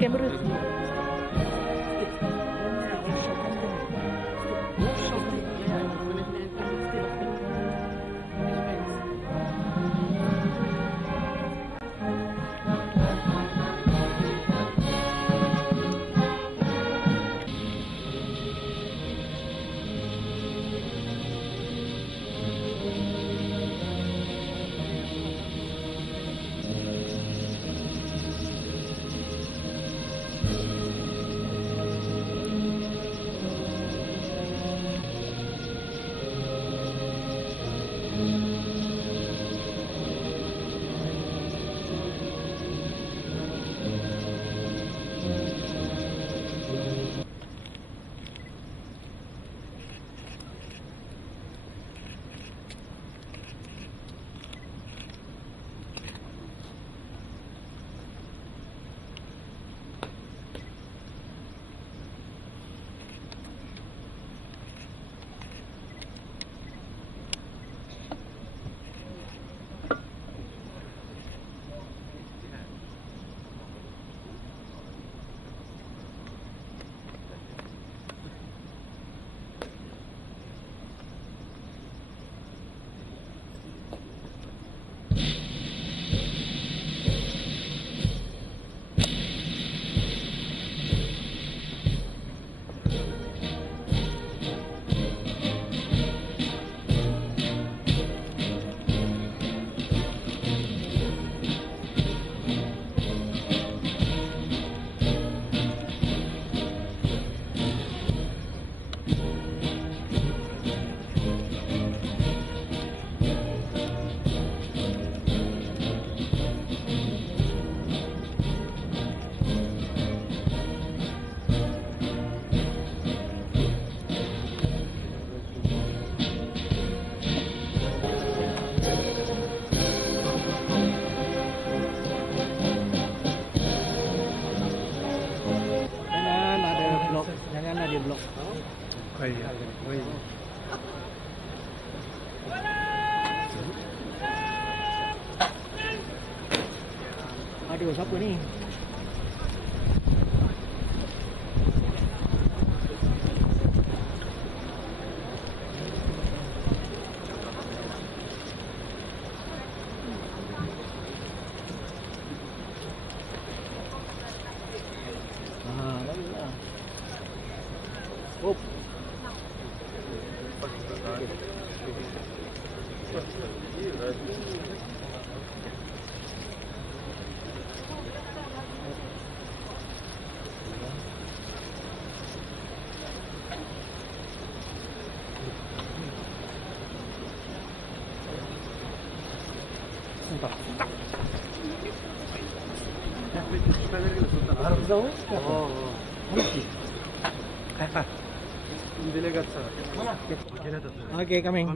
kamera. Aduh, siapa ni? Baiklah. Hop. Okay, coming.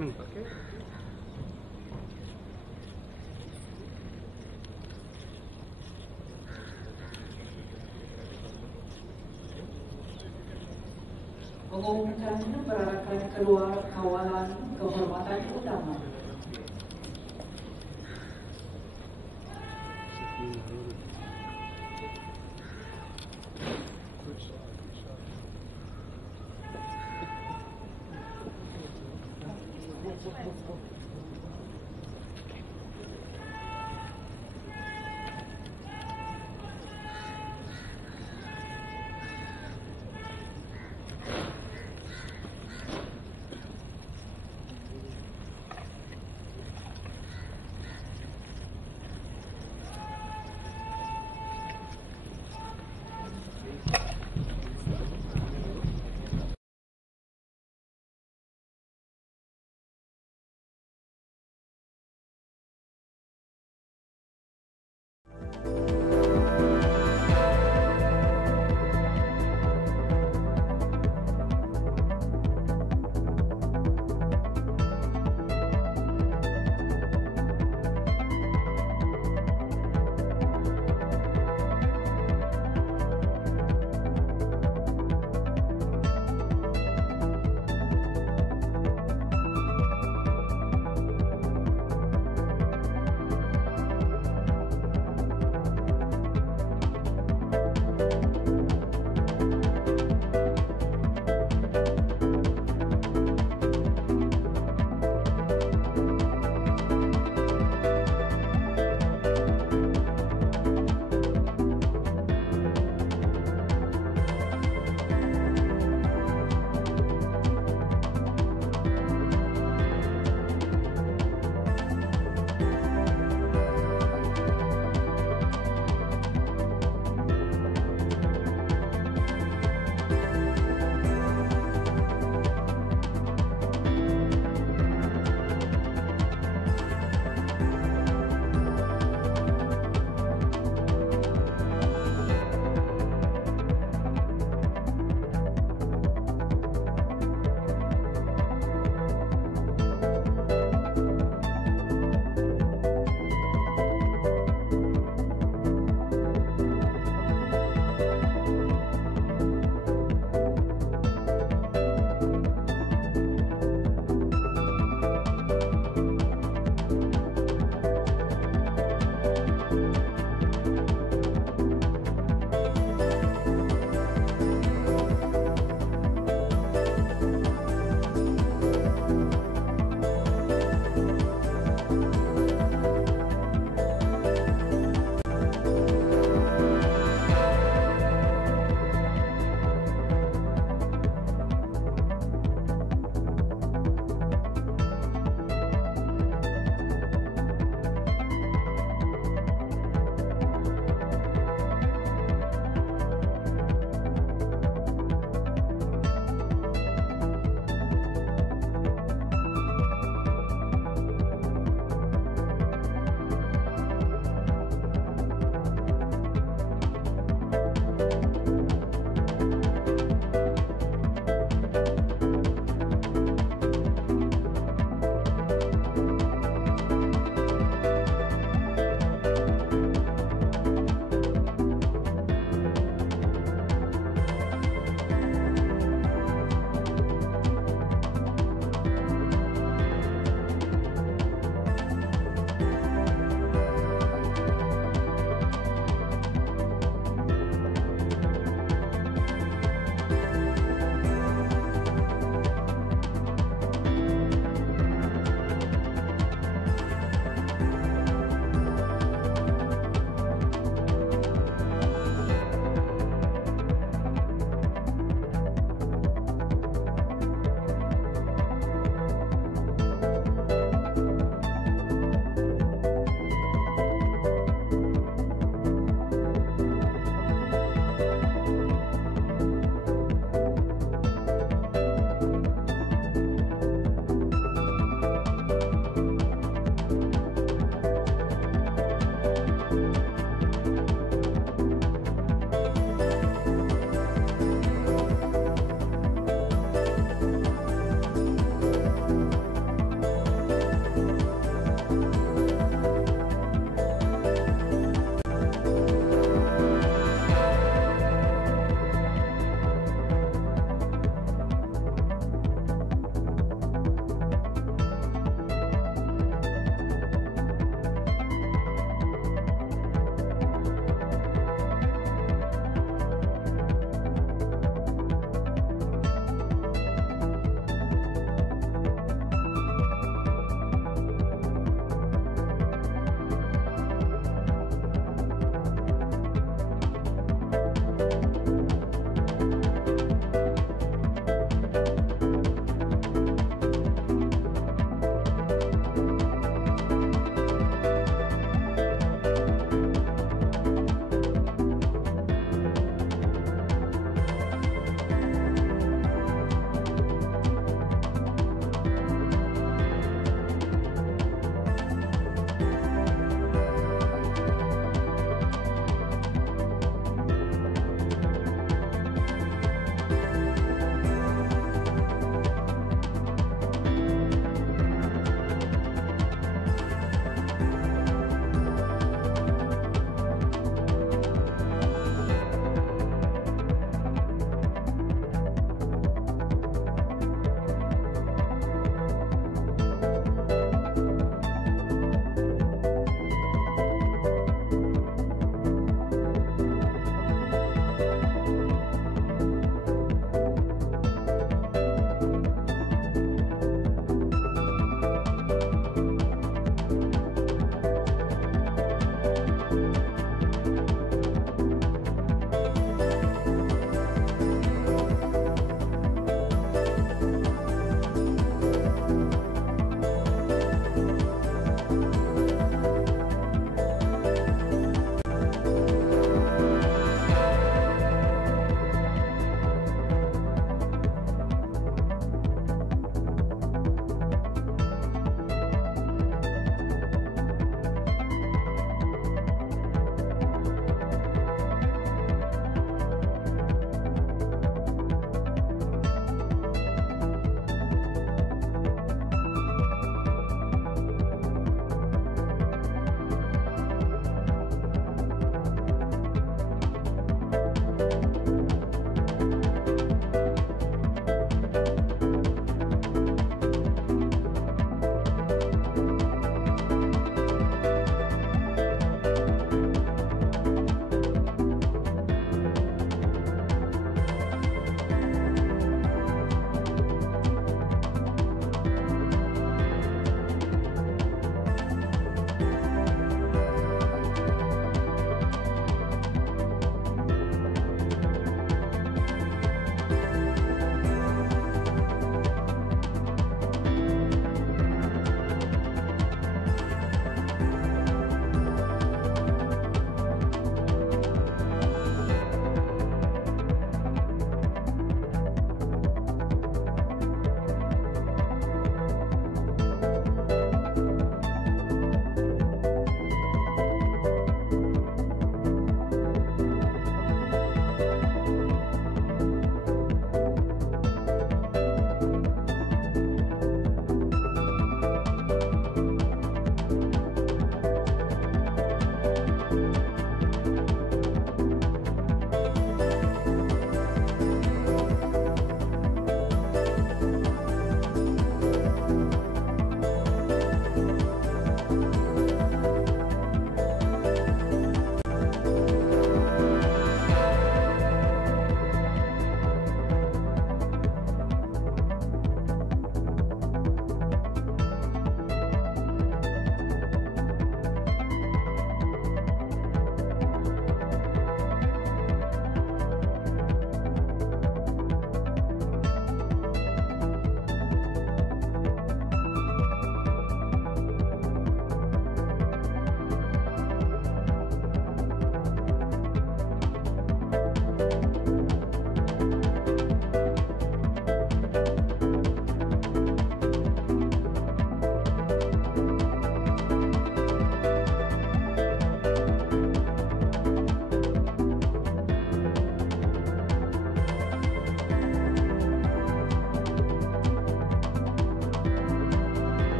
Pengumumannya berarahkan keluar kawalan kehormatan utama.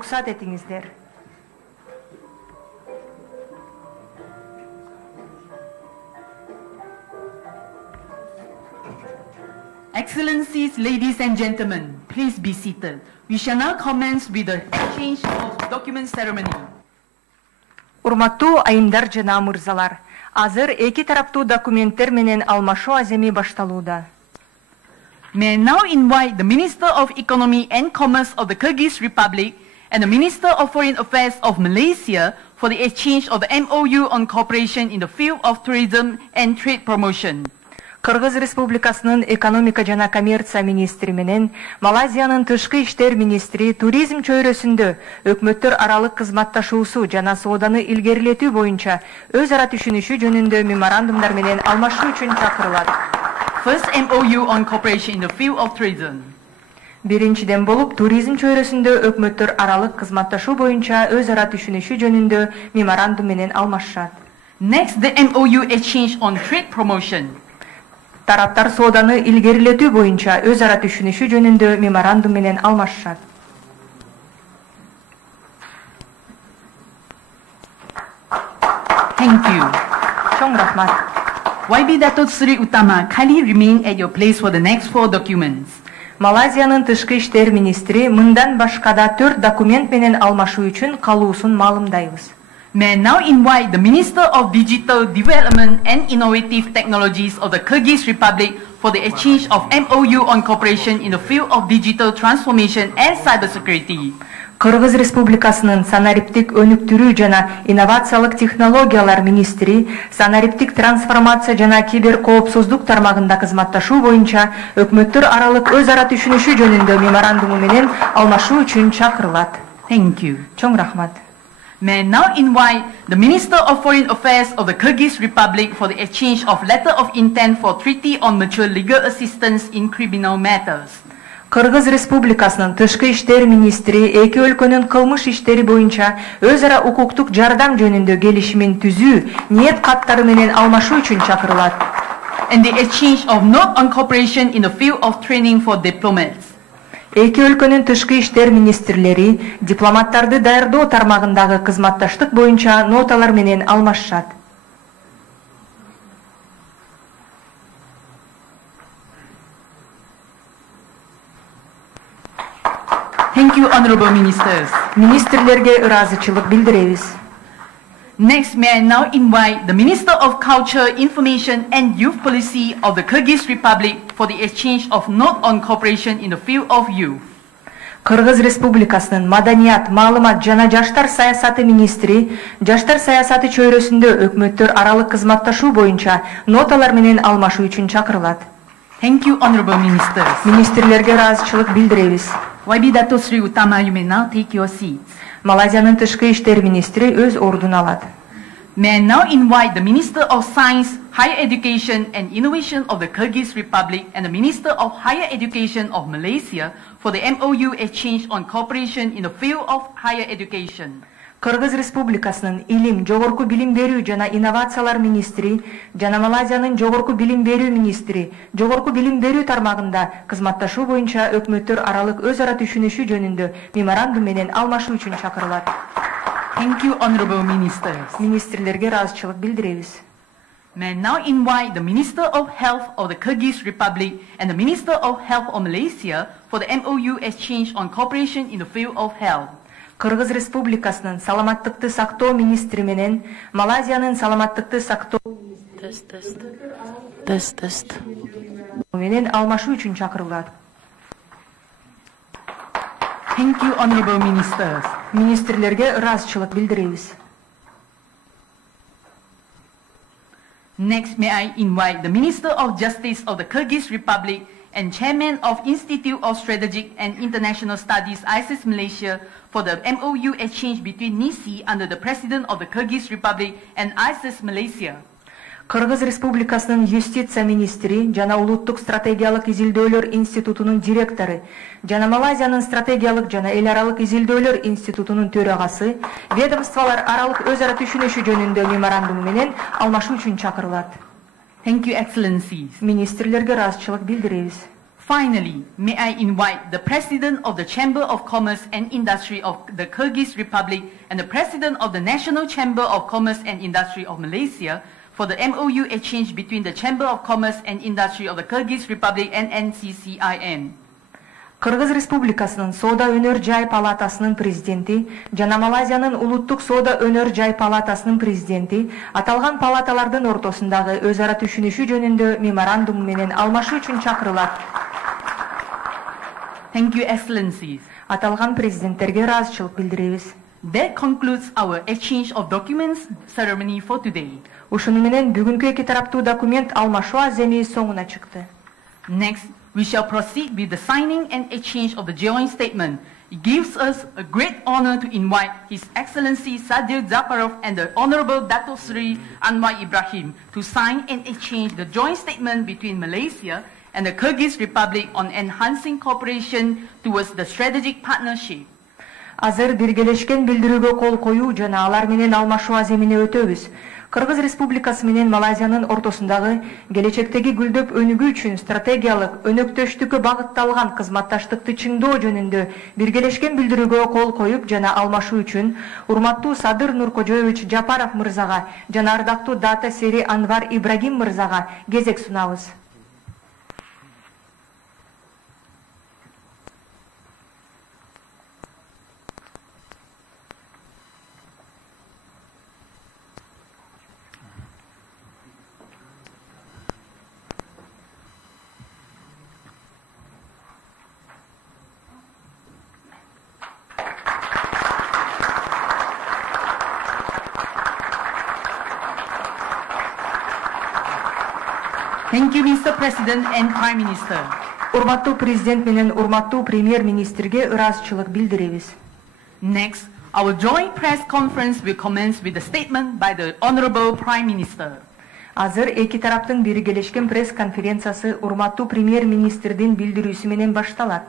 уруксат этиңиздер. Excellencies, ladies and gentlemen, please be seated. We shall now commence with the exchange of document ceremony. Урматтуу айымдар жана мырзалар, азыр эки тараптуу документтер менен алмашуу аземи башталууда. May I now invite the Minister of Economy and Commerce of the Kyrgyz Republic and the Minister of Foreign Affairs of Malaysia for the exchange of the MOU on cooperation in the field of tourism and trade promotion. Кыргыз Республикасынын экономика жана коммерция министри менен Малайзиянын тышкы иштер министри туризм чөйрөсүндө өкмөттөр аралык кызматташуусу жана сооданы илгерилетүү боюнча өз ара түшүнүшүү жөнүндө меморандумдар менен алмашуу үчүн чакырылат. First, MOU on cooperation in the field of tourism. Биринчиден болуп, туризм чөйрөсүндө өкмөттөр аралык кызматташуу боюнча өз ара түшүнүшүү жөнүндө меморандум менен алмашат. Next, the MOU exchange on trade promotion. Тараптар сооданы илгерилетүү боюнча өз ара түшүнүшүү жөнүндө меморандум менен алмашат. Thank you. Чоң рахмат. YB Datuk Seri Utama, kindly remain at your place for the next 4 documents. Малайзиянын тышкы иштер министри мындан башка да 4 документ менен алмашуу үчүн калуусун маалымдайбыз. May I now invite the Minister of Digital Development and Innovative Technologies of the Kyrgyz Republic for the exchange of MOU on cooperation in the field of digital transformation and cybersecurity. Кыргыз Республикасынын санариптик өнүктүрүү жана инновациялык технологиялар министри санариптик трансформация жана киберкоопсуздук тармагында кызматташуу боюнча өкмөттөр аралык өз ара түшүнүшүү жөнүндө меморандуму менен алмашуу үчүн чакырылат. Thank you. Чоң рахмат. May I now invite the Minister of Foreign Affairs of the Kyrgyz Republic for the exchange of letter of intent for treaty on mutual legal assistance in criminal matters. Кыргыз Республикасынын тышкы иштер министри эки өлкөнүн кылмыш иштери боюнча өз ара укуктук жардам жөнүндө келишимин түзүү ниет каттары менен алмашуу үчүн чакырылат. And the exchange of note on cooperation in the field of training for diplomats. Эки өлкөнүн тышкы иштер министрлери дипломаттарды даярдоо тармагындагы кызматташтык боюнча ноталар менен алмашат. Thank you, Honorable Ministers. Министрлерге ыраазычылык билдиребиз. Next, may I now invite the Minister of Culture, Information and Youth Policy of the Kyrgyz Republic for the exchange of note on cooperation in the field of youth. Кыргыз Республикасынын маданият, маалымат жана жаштар саясаты министри жаштар саясаты чөйрөсүндө өкмөттөр аралык кызматташуу боюнча ноталар менен алмашуу үчүн чакырылат. Thank you, Honorable Ministers. Министрлерге ыраазычылык билдиребиз. YB Datuk Seri Utama, you may now take your seats. Малайзиянын тышкы иштер министри өз ордун алат. May I now invite the Minister of Science, Higher Education and Innovation of the Kyrgyz Republic and the Minister of Higher Education of Malaysia for the MOU exchange on cooperation in the field of higher education. Кыргыз Республикасынын илим, жогорку билим берүү жана инновациялар министри жана Малайзиянын жогорку билим берүү министри жогорку билим берүү тармагында кызматташуу боюнча өкмөттөр аралык өз ара түшүнүшүү жөнүндө меморандум менен алмашуу үчүн чакырылат. Thank you, Honorable Ministers. Министрлерге ыраазычылык билдиребиз. May I now invite the Minister of Health of the Kyrgyz Republic and the Minister of Health of Malaysia for the MOU exchange on cooperation in the field of health. Кыргыз Республикасынын саламаттыкты сактоо министри менен Малайзиянын саламаттыкты сактоо менен алмашуу үчүн чакырылат. Thank you, Honorable Ministers. Министрлерге ыраазычылык билдиребиз. Next, may I invite the Minister of Justice of the Kyrgyz Republic and Chairman of Institute of Strategic and International Studies, ISIS Malaysia, for the MOU exchange between NISI under the President of the Kyrgyz Republic and ISIS Malaysia. Кыргыз Республикасынын юстиция министри жана улуттук стратегиялык изилдөөлөр институтунун директору жана Малайзиянын стратегиялык жана эл аралык изилдөөлөр институтунун төрагасы ведомстволор аралык өз ара түшүнүшүү жөнүндө меморандуму менен алмашуу үчүн чакырылат. Thank you, Excellencies. Министрлерге ыраазычылык билдиребиз. Finally, may I invite the President of the Chamber of Commerce and Industry of the Kyrgyz Republic and the President of the National Chamber of Commerce and Industry of Malaysia for the MOU exchange between the Chamber of Commerce and Industry of the Kyrgyz Republic and NCCIN. Кыргыз Республикасынын Соода өнөр жай палатасынын президенти жана Малайзиянын Улуттук Соода өнөр жай палатасынын президенти аталган палаталардын ортосундагы өз ара түшүнүшү жөнүндө меморандум менен алмашуу үчүн чакырылат. Thank you, Excellencies. Аталган президенттерге ыраазычылык билдиребиз. That concludes our exchange of documents ceremony for today. Ушуну менен бүгүнкү эки тараптуу документ алмашуу аземи соңуна чыкты. Next, we shall proceed with the signing and exchange of the joint statement. It gives us a great honor to invite His Excellency Sadyr Zhaparov and the Honorable Datuk Seri Anwar Ibrahim to sign and exchange the joint statement between Malaysia and the Kyrgyz Republic on enhancing cooperation towards the strategic partnership. Азыр биргелешкен билдирүүгө кол коюу жана алар менен алмашуу аземине өтөбүз. Кыргыз Республикасы менен Малайзиянын ортосундагы келечектеги гүлдөп өнүгүү үчүн стратегиялык өнөктөштүккө багытталган кызматташтыкты чыңдоо жөнүндө биргелешкен билдирүүгө кол коюп жана алмашуу үчүн урматтуу Саdyr Zhaparov мырзага жана ардактуу Datuk Seri Anwar Ibrahim мырзага кезек сунабыз. Thank you, Mr. President and Prime Minister. Урматтуу президент менен урматтуу премьер-министрге ыраазычылык билдиребиз. Next, our joint press conference will commence with a statement by the Honorable Prime Minister. Азыр эки тараптын биргелешкен пресс-конференциясы урматтуу премьер-министрдин билдирүүсү менен башталат.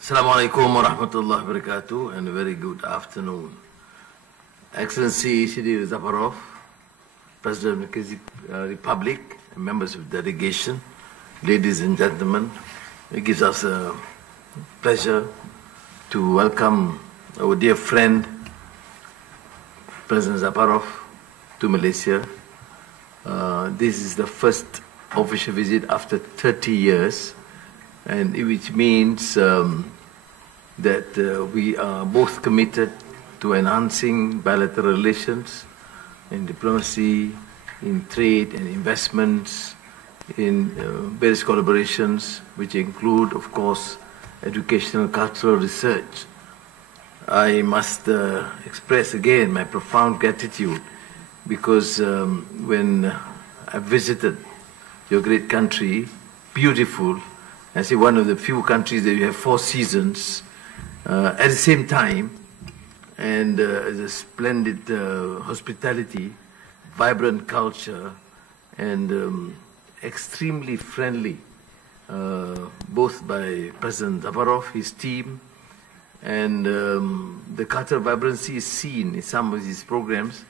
Assalamu alaikum wa rahmatullahi wa barakatuh, and a very good afternoon. Excellency Sadyr Zhaparov, President of the Kyrgyz Republic, and members of the delegation, ladies and gentlemen, it gives us a pleasure to welcome our dear friend, President Zhaparov, to Malaysia. This is the first official visit after 30 years, and which means that we are both committed to enhancing bilateral relations in diplomacy, in trade and investments, in various collaborations, which include, of course, educational, cultural research. I must express again my profound gratitude because when I visited your great country, beautiful, I say one of the few countries that you have 4 seasons at the same time, and a splendid hospitality, vibrant culture, and extremely friendly, both by President Zhaparov, his team, and the cultural vibrancy is seen in some of these programs.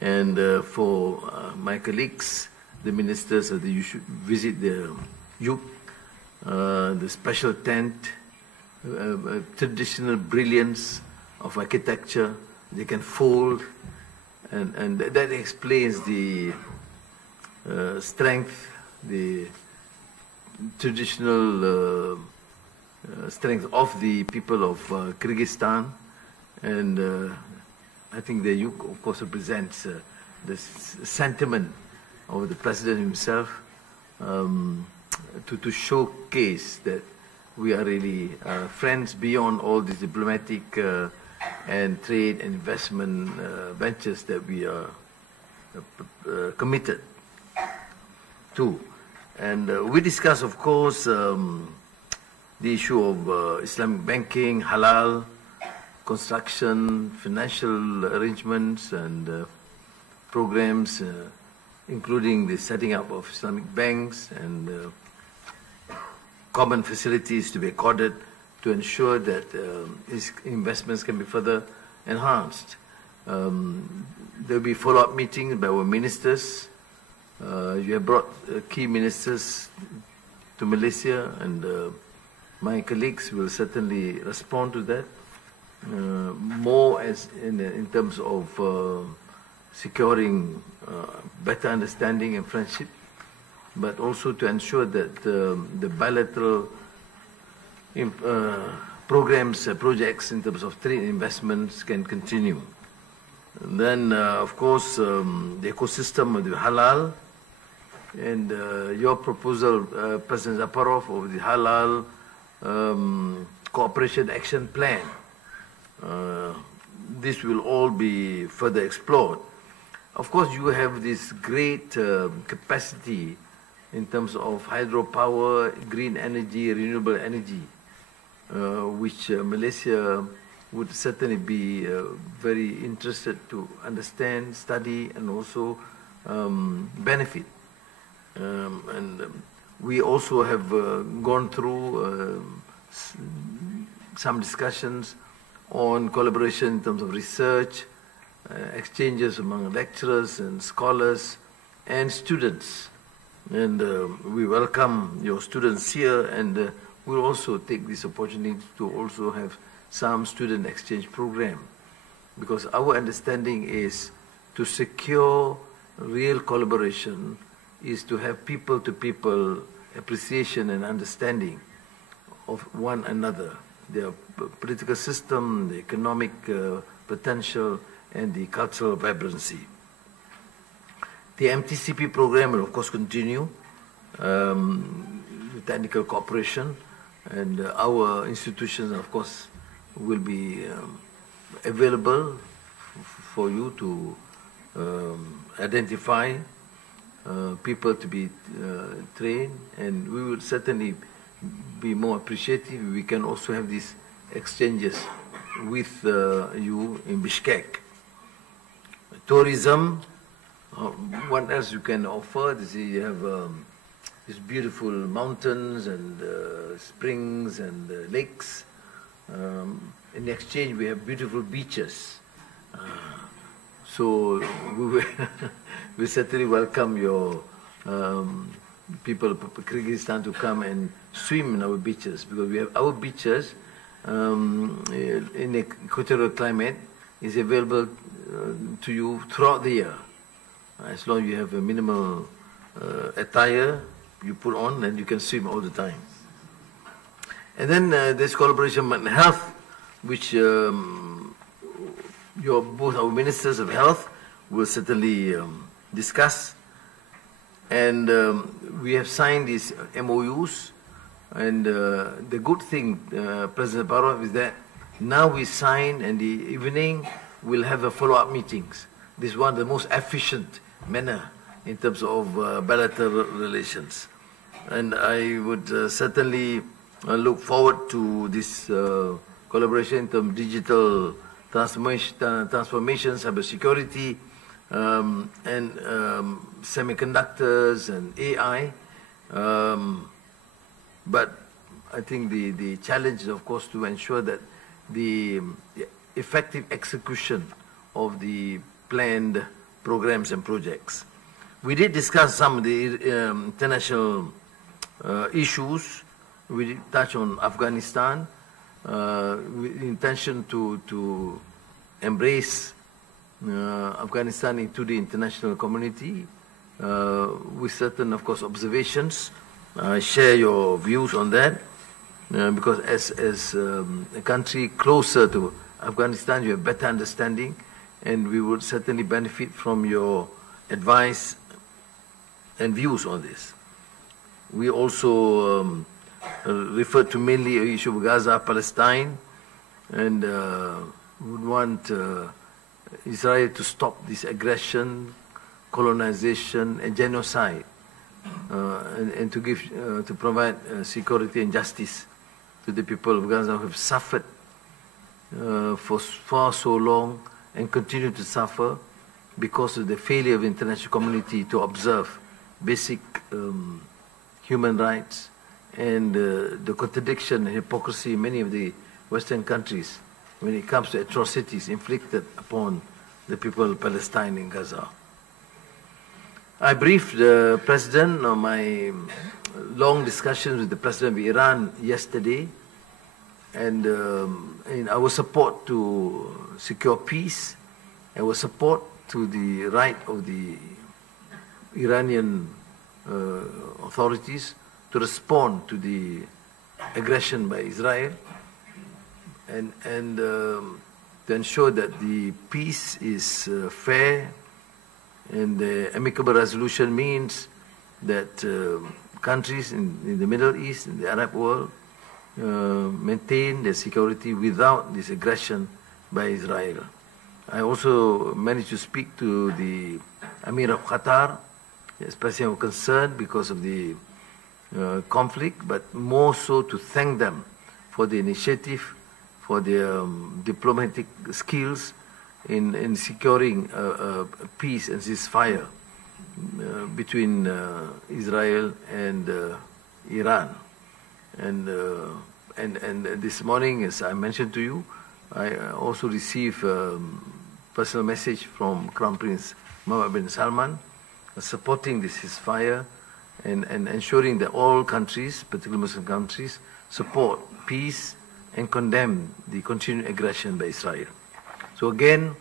And for my colleagues, the ministers, you should visit the youth, the special tent, traditional brilliance of architecture. They can fold, and that explains the strength, the traditional strength of the people of Kyrgyzstan. And I think the youth, of course, represents the sentiment of the president himself to showcase that we are really friends beyond all these diplomatic and trade and investment ventures that we are committed to. And we discuss, of course, the issue of Islamic banking, halal, construction, financial arrangements and programs, including the setting up of Islamic banks and common facilities to be accorded to ensure that these investments can be further enhanced. There will be follow-up meetings by our ministers. You have brought key ministers to Malaysia, and my colleagues will certainly respond to that. More as in terms of securing better understanding and friendship, but also to ensure that the bilateral programs, projects in terms of trade investments can continue. And then, of course, the ecosystem of the halal, and your proposal, President Zhaparov, of the halal cooperation action plan. This will all be further explored. Of course, you have this great capacity in terms of hydropower, green energy, renewable energy, which Malaysia would certainly be very interested to understand, study, and also benefit. We also have gone through some discussions on collaboration in terms of research, exchanges among lecturers and scholars and students. And we welcome your students here, and we'll also take this opportunity to also have some student exchange program, because our understanding is to secure real collaboration is to have people-to-people appreciation and understanding of one another, their political system, the economic potential, and the cultural vibrancy. The MTCP program will of course continue, technical cooperation, and our institutions of course will be available for you to identify people to be trained, and we will certainly be more appreciative. We can also have these exchanges with you in Bishkek. Tourism, what else you can offer? You have these beautiful mountains and springs and lakes. In exchange, we have beautiful beaches. So we certainly welcome your people of Kyrgyzstan to come and swim in our beaches, because we have our beaches in the equatorial climate is available to you throughout the year. As long as you have a minimal attire you put on, and you can swim all the time. And then there's collaboration on health, which both our ministers of health will certainly discuss. And we have signed these MOUs. And the good thing, President Zhaparov, is that now we sign, and the evening we'll have a follow-up meetings. This is one of the most efficient manner in terms of bilateral relations. And I would certainly look forward to this collaboration in terms of digital transformation, cybersecurity, and semiconductors and AI. But I think the challenge is, of course, to ensure that the effective execution of the planned programs and projects. We did discuss some of the international issues. We did touch on Afghanistan, with the intention to embrace Afghanistan into the international community with certain, of course, observations. Share your views on that, because as a country closer to Afghanistan, you have better understanding, and we would certainly benefit from your advice and views on this. We also refer to mainly the issue of Gaza, Palestine, and would want Israel to stop this aggression, colonization, and genocide, and to provide security and justice to the people of Gaza who have suffered for far so long and continue to suffer because of the failure of the international community to observe basic human rights, and the contradiction and hypocrisy in many of the Western countries when it comes to atrocities inflicted upon the people of Palestine and Gaza. I briefed the President on my long discussions with the President of Iran yesterday, and in our support to secure peace, our support to the right of the Iranian authorities to respond to the aggression by Israel, and to ensure that the peace is fair, and the amicable resolution means that countries in the Middle East, in the Arab world, maintain their security without this aggression by Israel. I also managed to speak to the Emir of Qatar, expressing our concern because of the conflict, but more so to thank them for the initiative, for their diplomatic skills in securing peace and ceasefire between Israel and Iran. And this morning, as I mentioned to you, I also received a personal message from Crown Prince Mohammed bin Salman supporting this ceasefire and ensuring that all countries, particularly Muslim countries, support peace and condemn the continued aggression by Israel. So again,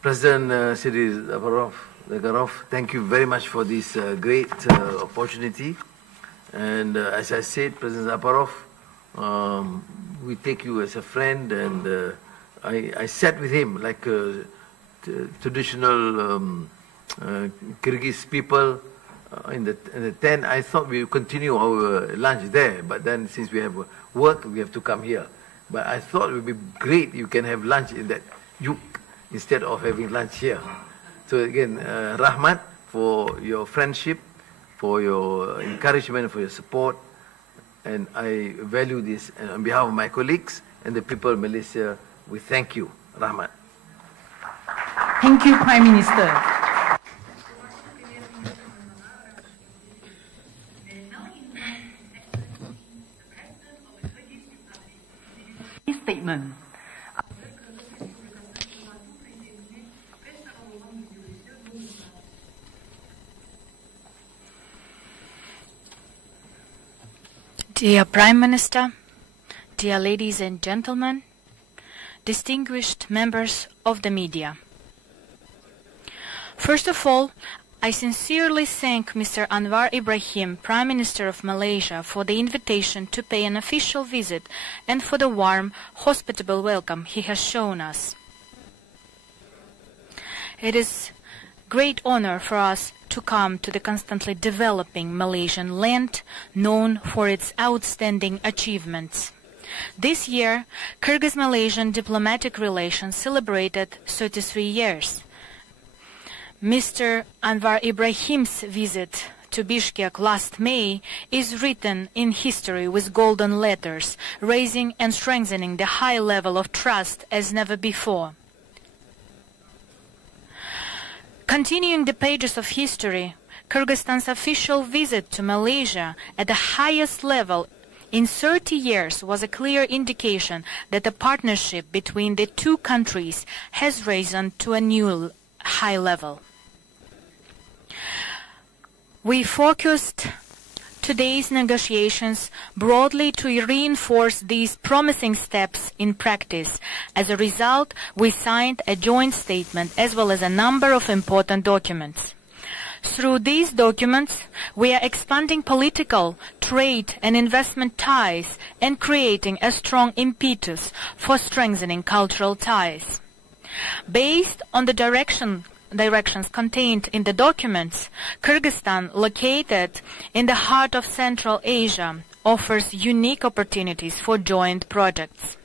President Sadyr Zhaparov, thank you very much for this great opportunity. And as I said, President Zhaparov, we take you as a friend, and I sat with him like traditional Kyrgyz people in the tent. I thought we would continue our lunch there, but then since we have work, we have to come here. But I thought it would be great you can have lunch in that yuk instead of having lunch here. So again, Rahmat, for your friendship, for your encouragement, for your support, and I value this. And on behalf of my colleagues and the people of Malaysia, we thank you, Rahmat. Thank you, Prime Minister. Statement. Dear Prime Minister, dear ladies and gentlemen, distinguished members of the media. First of all, I sincerely thank Mr. Anwar Ibrahim, Prime Minister of Malaysia, for the invitation to pay an official visit and for the warm, hospitable welcome he has shown us. It is a great honor for us to come to the constantly developing Malaysian land, known for its outstanding achievements. This year, Kyrgyz-Malaysian diplomatic relations celebrated 33 years. Mr. Anwar Ibrahim's visit to Bishkek last May is written in history with golden letters, raising and strengthening the high level of trust as never before. Continuing the pages of history, Kyrgyzstan's official visit to Malaysia at the highest level in 30 years was a clear indication that the partnership between the two countries has risen to a new high level. We focused today's negotiations broadly to reinforce these promising steps in practice. As a result, we signed a joint statement as well as a number of important documents. Through these documents, we are expanding political, trade and investment ties and creating a strong impetus for strengthening cultural ties. Based on the directions contained in the documents, Kyrgyzstan, located in the heart of Central Asia, offers unique opportunities for joint projects.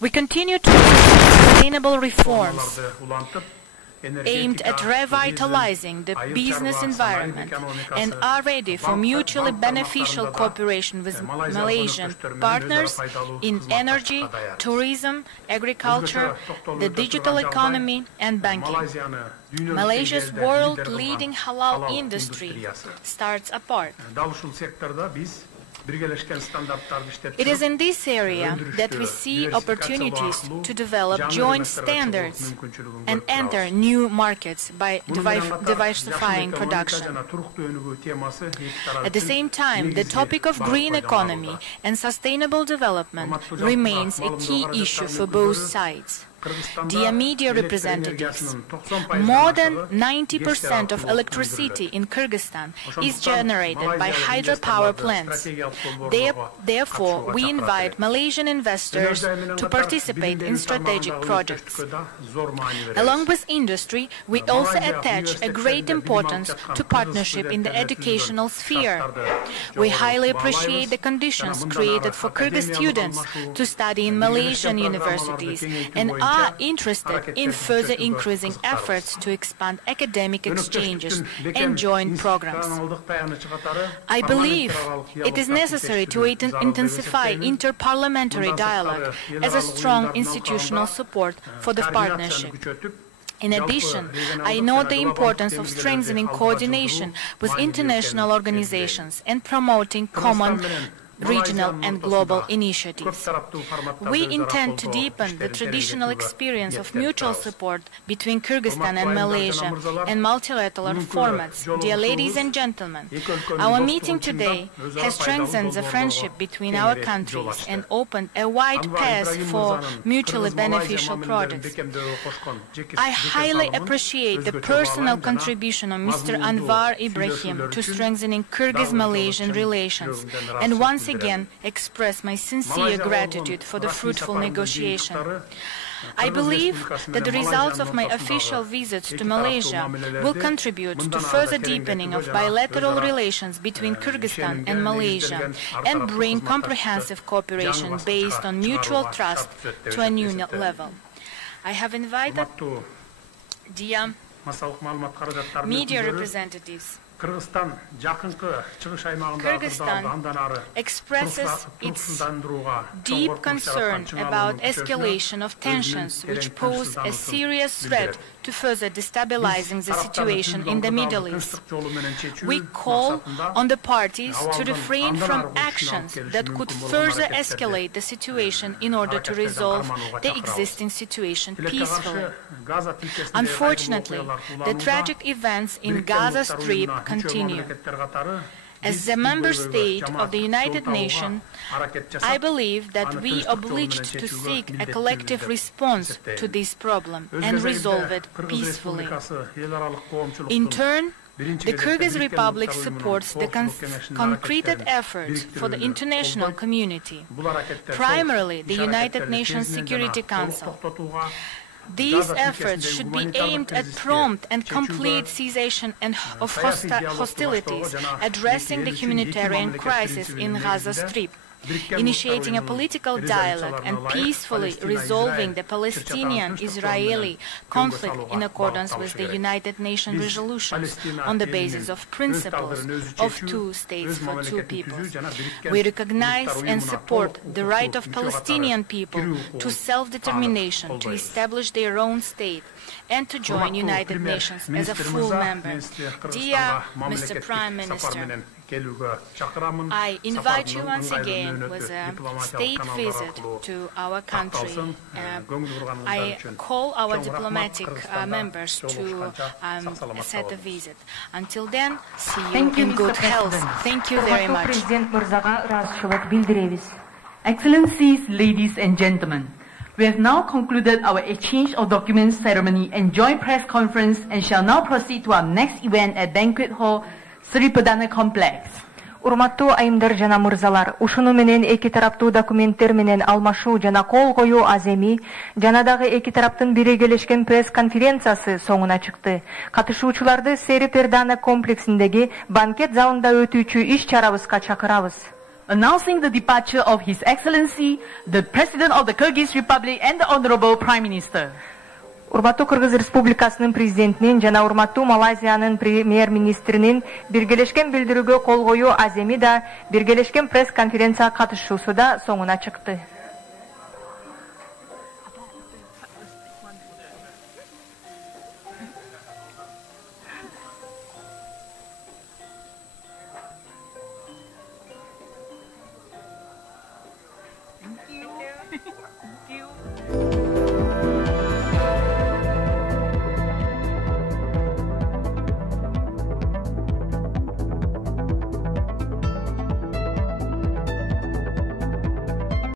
We continue to make sustainable reforms aimed at revitalizing the business environment and are ready for mutually beneficial cooperation with Malaysian partners in energy, tourism, agriculture, the digital economy and banking. Malaysia's world-leading halal industry starts apart. It is in this area that we see opportunities to develop joint standards and enter new markets by diversifying production. At the same time, the topic of green economy and sustainable development remains a key issue for both sides. Dear media representatives, more than 90% of electricity in Kyrgyzstan is generated by hydropower plants. Therefore, we invite Malaysian investors to participate in strategic projects. Along with industry, we also attach a great importance to partnership in the educational sphere. We highly appreciate the conditions created for Kyrgyz students to study in Malaysian universities and are interested in further increasing efforts to expand academic exchanges and joint programs. I believe it is necessary to intensify interparliamentary dialogue as a strong institutional support for the partnership. In addition, I note the importance of strengthening coordination with international organizations and promoting common regional and global initiatives. We intend to deepen the traditional experience of mutual support between Kyrgyzstan and Malaysia in multilateral formats. Dear ladies and gentlemen, our meeting today has strengthened the friendship between our countries and opened a wide path for mutually beneficial projects. I highly appreciate the personal contribution of Mr. Anwar Ibrahim to strengthening Kyrgyz-Malaysian relations, and once again express my sincere gratitude for the fruitful negotiation. I believe that the results of my official visits to Malaysia will contribute to further deepening of bilateral relations between Kyrgyzstan and Malaysia and bring comprehensive cooperation based on mutual trust to a new level. I have invited dear media representatives. Kyrgyzstan expresses its deep concern about escalation of tensions which pose a serious threat to further destabilizing the situation in the Middle East. We call on the parties to refrain from actions that could further escalate the situation in order to resolve the existing situation peacefully. Unfortunately, the tragic events in Gaza Strip continue. As the member state of the United Nations, I believe that we are obliged to seek a collective response to this problem and resolve it peacefully. In turn, the Kyrgyz Republic supports the concreted efforts for the international community, primarily the United Nations Security Council. These efforts should be aimed at prompt and complete cessation of hostilities, addressing the humanitarian crisis in Gaza Strip, initiating a political dialogue and peacefully resolving the Palestinian-Israeli conflict in accordance with the United Nations resolutions on the basis of principles of 2 states for 2 peoples. We recognize and support the right of Palestinian people to self-determination, to establish their own state, and to join United Nations as a full member. Dear Mr. Prime Minister, I invite you once again with a state visit to our country. I call our diplomatic members to set a visit. Until then, see you in good health. Thank you very much. Excellencies, ladies and gentlemen, we have now concluded our exchange of documents ceremony and joint press conference and shall now proceed to our next event at Banquet Hall, Sri Perdana Complex. Урматтуу айымдар жана мырзалар, ушуну менен эки тараптуу документтер менен алмашуу жана кол коюу аземи жана дагы эки тараптын бирегелешкен пресс-конференциясы соңуна чыкты. Катышуучуларды Сри Пердана комплексиндеги банкет залында өтүүчү иш-чарабызга чакырабыз. Announcing the departure of His Excellency, the President of the Kyrgyz Republic and the Honorable Prime Minister. Урматтуу Кыргыз Республикасынын президентинин жана урматтуу Малайзиянын премьер-министринин биргелешкен билдирүүгө кол коюу аземи да биргелешкен пресс-конференция катышуусу да соңуна чыкты. Thank you.